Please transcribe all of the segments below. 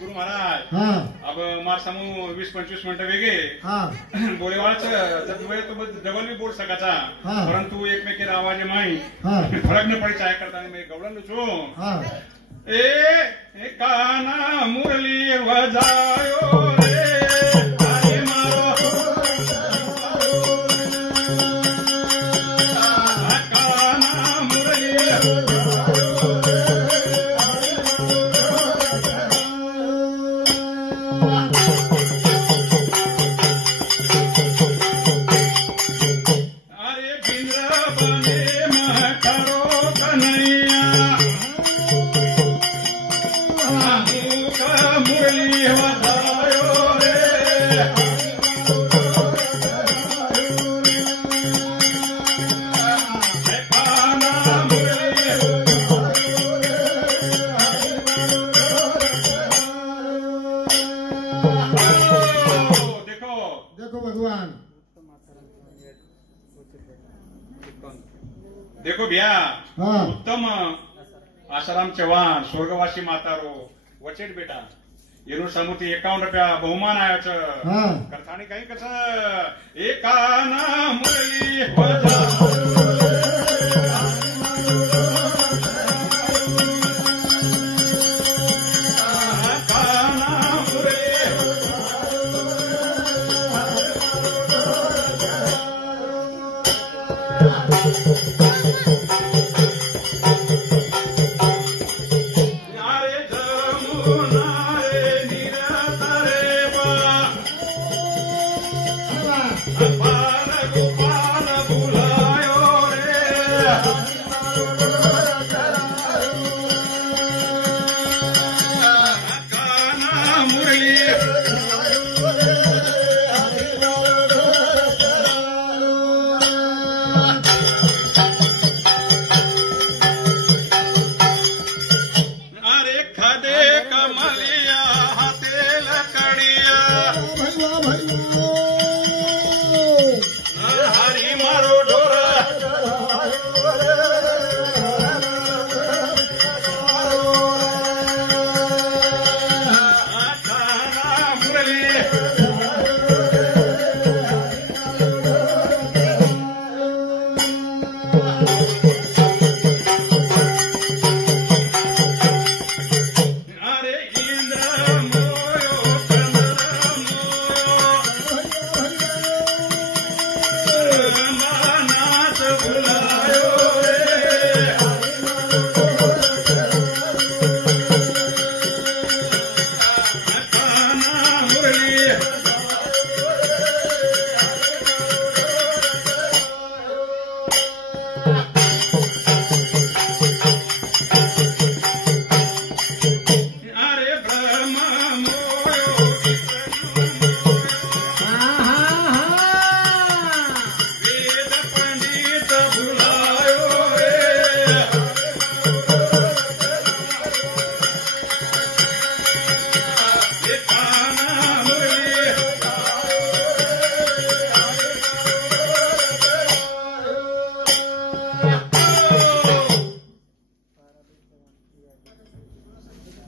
गुरु महाराज अब मार समूह 20-25 मिनट वेगे बोलेवाच जब वेळ तो डबल भी बोल सकाचा परंतु एकमेकीला आवाज माई फरक न पड़ी चाय करता मैं गवळन छु ए काना मुरली वजायो रे अरे मारो काना मुरली देखो भैया उत्तम आसाराम चव्हाण स्वर्गवासी मातारो वचेट बेटा येणू सामुती 51 रुपया बहुमान आयाच करतानी काही कस एकाना मुरली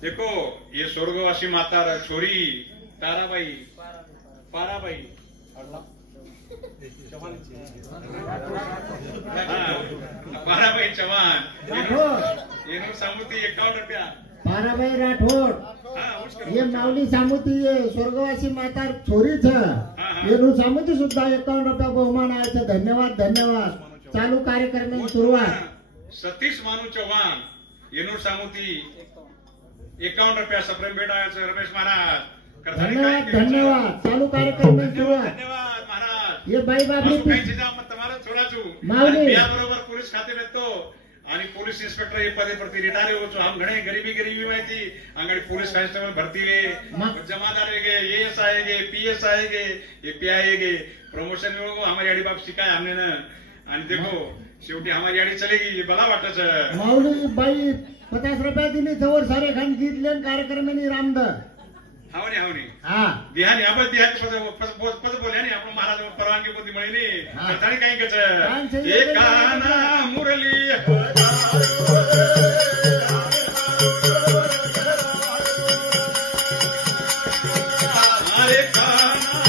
देखो ये स्वर्गवासी माता छोरी ताराबाई पाराबाई पाराबाई चव्हाण येणू सामुती 51 रुपया पाराबाई राठोड ये माऊली सामुती ये स्वर्गवासी माता छोरी छ येणू सामुती सुद्धा 51 रुपया बहुमान आहे. धन्यवाद धन्यवाद. चालू कार्यक्रम सुरुवात सतीश मानू चव्हाण येणू सामुती 51 रुपया सप्रेम भेट आहे. रमेश महाराज धन्यवाद धन्यवाद. चालू कार्यक्रम सुरुवात. धन्यवाद महाराज. ये बाई बाबली तुम्हाला छोडाचू माऊली बरोबर पोलीस खाते भेटतो आणि पोलीस इन्स्पेक्टर हे पदे प्रति रिटायर हो हम घणे गरीबी माहिती अंगड़ी पुलिस कांस्टेबल भर्ती हुए जमादार गे एएस आएगे पीएस आएगे एपी आएगे प्रमोशन में हमारी आड़ी बाप शिकाय हमने न आणि देखो शेवटी हमारी आड़ी चलेगी बला वाटच माऊली बाई 50 रुपया दिली जवळ सारे खान गीत लेन कार्यक्रम रामद हावनी हावनी हा बिहानी आपण बिहानी बोलल्या नाही आपण महाराज परवानगी कोणती मिळली आणि काही कच एक काना मुरली अरे काना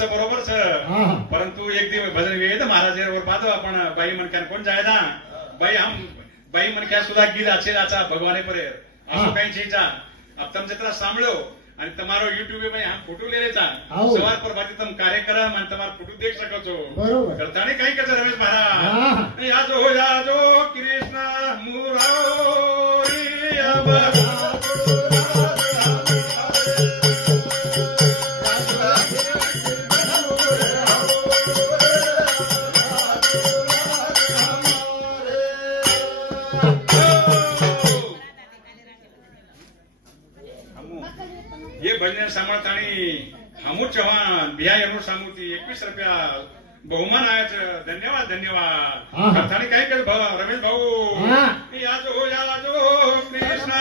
बरोबर सर परंतु एक दिवस भजन वेळ महाराज पाहतो आपण बाई मनक्यान कोण जायदा बाई मनक्या सुद्धा गीत अच्छे जाचा भगवाने परे असं काही चीजा अब तुम जितना सांभळो आणि તમારો યુટ્યુબ में हम फोटो ले लेता सवार पर बाती तुम कार्यक्रम અને તમારો फोटो देख શકો છો બરોબર કરતાને કઈ કે રમેશ મહારાજ યાજો કૃષ્ણ મુરારી अब ये भजन सांभाळतानी हमू चव्हाण बिहार सांगूती 21 रुपया बहुमान आहे धन्यवाद धन्यवाद करतानी काय कर रमेश भाऊ याजो कृष्ण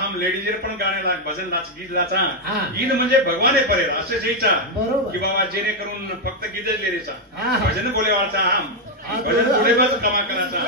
हम लेडीजर पण गाणे भजन गीत लाचा गीत म्हणजे भगवाने परे असे जयचा की बाबा जेणेकरून फक्त गीतच लिहायचा भजन बोले वाचा हम भजन बोले बस कमा करायचा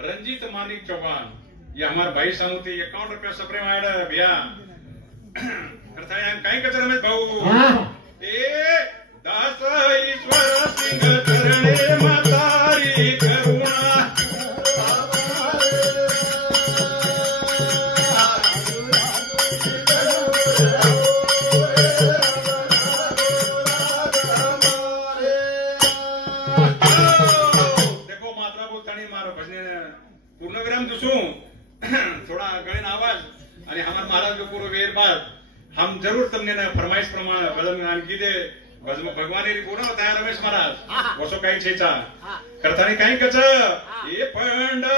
रंजीत मानिक चौहान ये हमारे भाई सामूती 51 रुपया सप्रे माड़ा भैया करता है कहीं कचर रमेश भाऊ ए दास ईश्वर सिंह करणे मातारी करुणा અને હમાર મહારાજ કો પૂરો વેર બાદ हम जरूर तुमने ना फरमाइश प्रमाण भजन गान गीते भगवान पूर्ण होता है रमेश महाराज वसो काही छेचा करतानी काही कच ये पंडा